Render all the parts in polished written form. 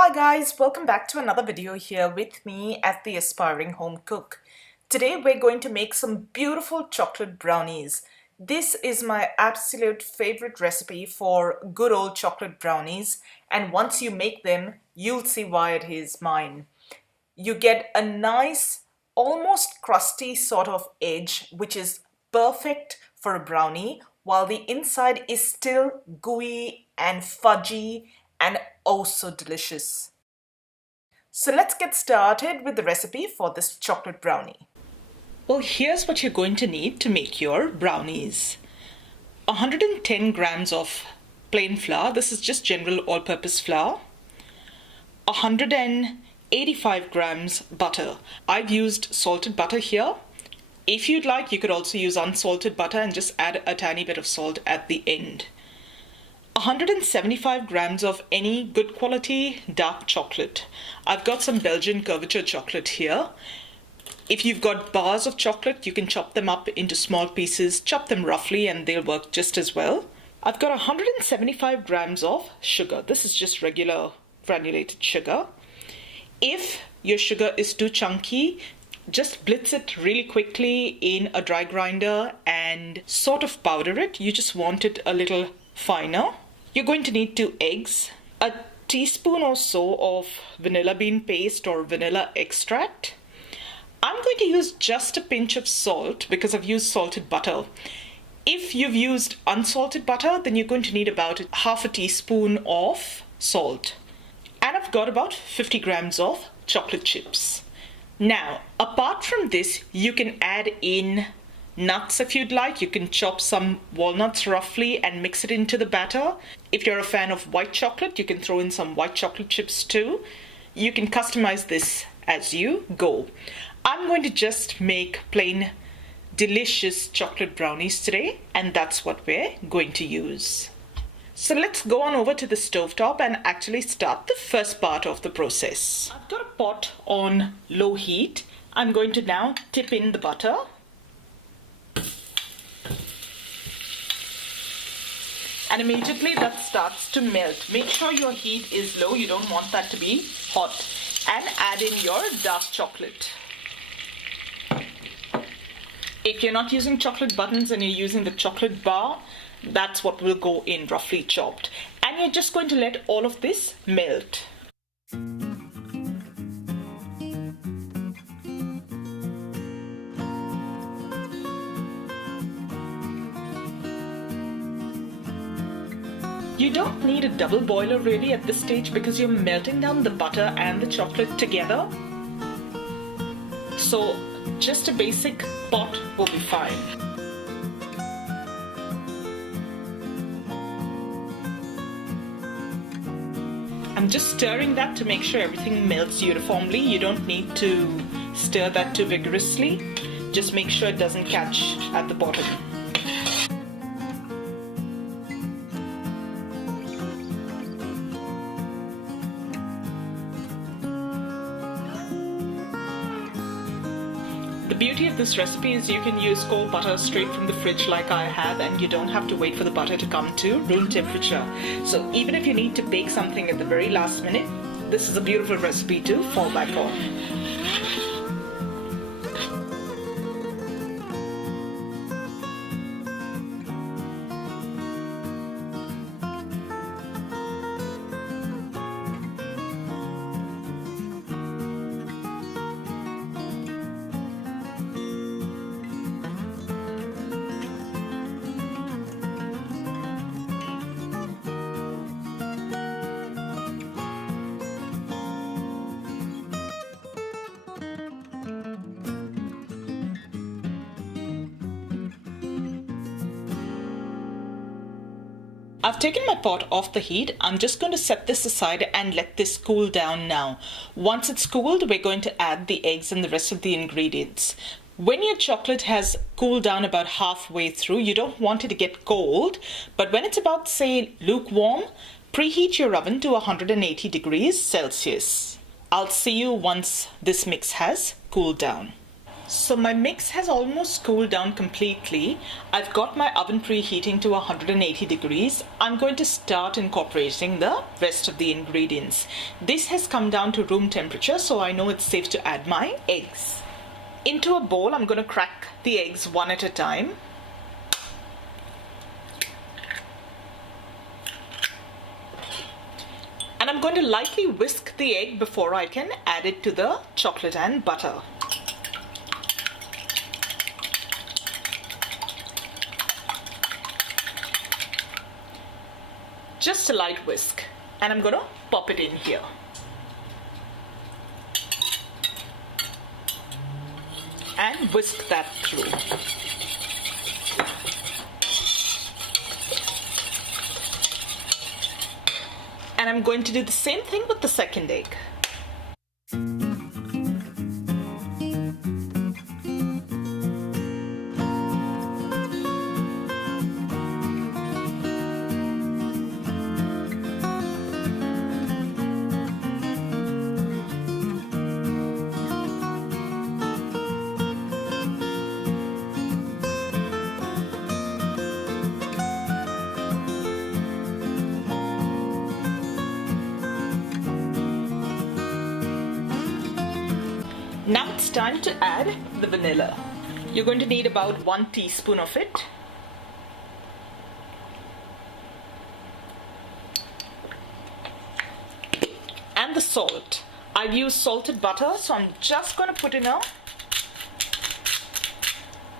Hi guys, welcome back to another video here with me as the aspiring home cook. Today we're going to make some beautiful chocolate brownies. This is my absolute favorite recipe for good old chocolate brownies, and once you make them, you'll see why it is mine. You get a nice, almost crusty sort of edge, which is perfect for a brownie, while the inside is still gooey and fudgy and oh so delicious. So let's get started with the recipe for this chocolate brownie. Well, here's what you're going to need to make your brownies. 110 grams of plain flour. This is just general all-purpose flour. 185 grams butter. I've used salted butter here. If you'd like, you could also use unsalted butter and just add a tiny bit of salt at the end. 175 grams of any good quality dark chocolate. I've got some Belgian couverture chocolate here. If you've got bars of chocolate, you can chop them up into small pieces, chop them roughly, and they'll work just as well. I've got 175 grams of sugar. This is just regular granulated sugar. If your sugar is too chunky, just blitz it really quickly in a dry grinder and sort of powder it. You just want it a little finer. You're going to need 2 eggs, a teaspoon or so of vanilla bean paste or vanilla extract. I'm going to use just a pinch of salt because I've used salted butter. If you've used unsalted butter, then you're going to need about half a teaspoon of salt. And I've got about 50 grams of chocolate chips. Now, apart from this, you can add in nuts if you'd like. You can chop some walnuts roughly and mix it into the batter. If you're a fan of white chocolate, you can throw in some white chocolate chips too. You can customize this as you go. I'm going to just make plain delicious chocolate brownies today, and that's what we're going to use. So let's go on over to the stovetop and actually start the first part of the process. I've got a pot on low heat. I'm going to now tip in the butter. And immediately that starts to melt. Make sure your heat is low, you don't want that to be hot. And add in your dark chocolate. If you're not using chocolate buttons and you're using the chocolate bar, that's what will go in, roughly chopped. And you're just going to let all of this melt. You don't need a double boiler really at this stage because you're melting down the butter and the chocolate together. So just a basic pot will be fine. I'm just stirring that to make sure everything melts uniformly. You don't need to stir that too vigorously. Just make sure it doesn't catch at the bottom. The beauty of this recipe is you can use cold butter straight from the fridge like I have, and you don't have to wait for the butter to come to room temperature. So even if you need to bake something at the very last minute, this is a beautiful recipe to fall back on. I've taken my pot off the heat. I'm just going to set this aside and let this cool down now. Once it's cooled, we're going to add the eggs and the rest of the ingredients. When your chocolate has cooled down about halfway through, you don't want it to get cold, but when it's about, say, lukewarm, preheat your oven to 180 degrees Celsius. I'll see you once this mix has cooled down. So my mix has almost cooled down completely. I've got my oven preheating to 180 degrees. I'm going to start incorporating the rest of the ingredients. This has come down to room temperature, so I know it's safe to add my eggs. Into a bowl, I'm going to crack the eggs one at a time. And I'm going to lightly whisk the egg before I can add it to the chocolate and butter. Just a light whisk, and I'm going to pop it in here. And whisk that through. And I'm going to do the same thing with the second egg. Now it's time to add the vanilla. You're going to need about 1 teaspoon of it. And the salt. I've used salted butter, so I'm just going to put in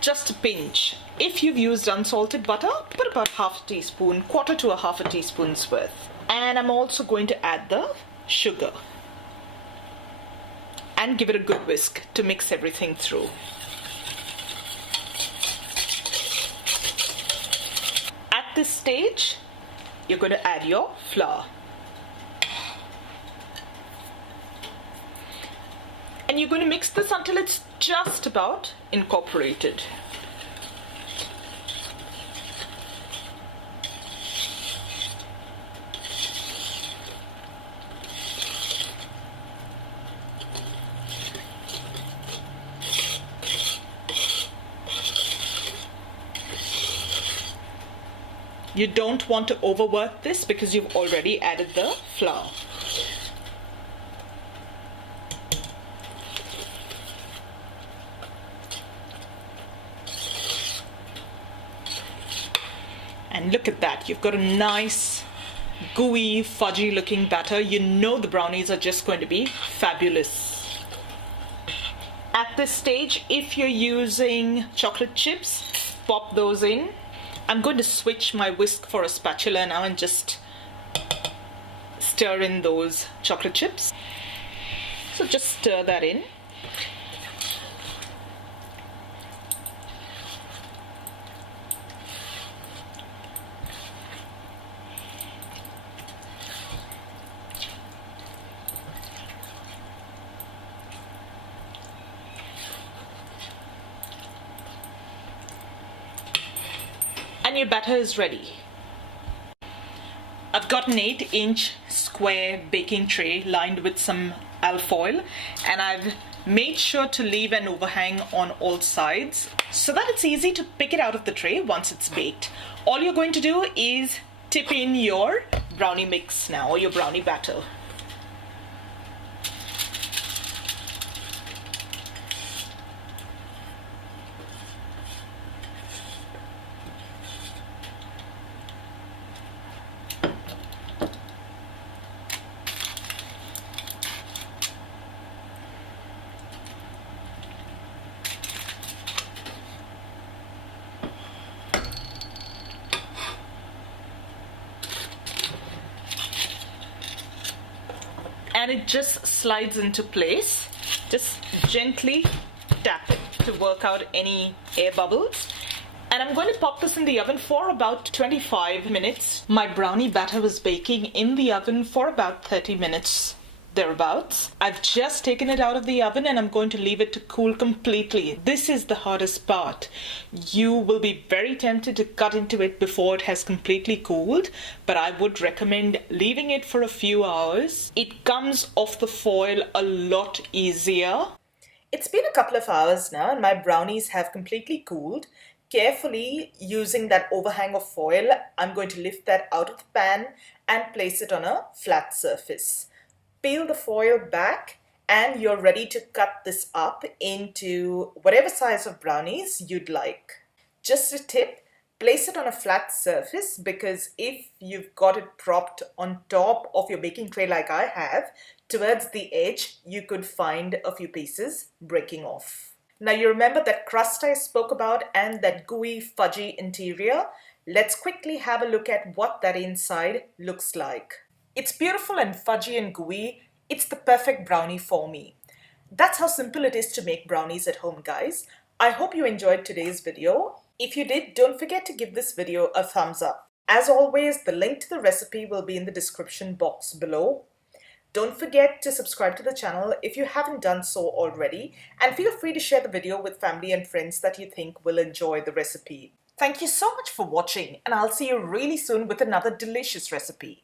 just a pinch. If you've used unsalted butter, put about half a teaspoon, quarter to a half a teaspoon's worth. And I'm also going to add the sugar. And give it a good whisk to mix everything through. At this stage, you're going to add your flour. And you're going to mix this until it's just about incorporated. You don't want to overwork this because you've already added the flour. And look at that, you've got a nice, gooey, fudgy looking batter. You know the brownies are just going to be fabulous. At this stage, if you're using chocolate chips, pop those in. I'm going to switch my whisk for a spatula now and just stir in those chocolate chips. So just stir that in. And your batter is ready. I've got an 8-inch square baking tray lined with some alfoil, and I've made sure to leave an overhang on all sides so that it's easy to pick it out of the tray once it's baked. All you're going to do is tip in your brownie mix now, or your brownie batter. And it just slides into place. Just gently tap it to work out any air bubbles. And I'm going to pop this in the oven for about 25 minutes. My brownie batter was baking in the oven for about 30 minutes, thereabouts. I've just taken it out of the oven and I'm going to leave it to cool completely. This is the hardest part. You will be very tempted to cut into it before it has completely cooled, but I would recommend leaving it for a few hours. It comes off the foil a lot easier. It's been a couple of hours now and my brownies have completely cooled. Carefully using that overhang of foil, I'm going to lift that out of the pan and place it on a flat surface. Peel the foil back and you're ready to cut this up into whatever size of brownies you'd like. Just a tip, place it on a flat surface because if you've got it propped on top of your baking tray like I have, towards the edge, you could find a few pieces breaking off. Now you remember that crust I spoke about and that gooey, fudgy interior? Let's quickly have a look at what that inside looks like. It's beautiful and fudgy and gooey. It's the perfect brownie for me. That's how simple it is to make brownies at home, guys. I hope you enjoyed today's video. If you did, don't forget to give this video a thumbs up. As always, the link to the recipe will be in the description box below. Don't forget to subscribe to the channel if you haven't done so already, and feel free to share the video with family and friends that you think will enjoy the recipe. Thank you so much for watching, and I'll see you really soon with another delicious recipe.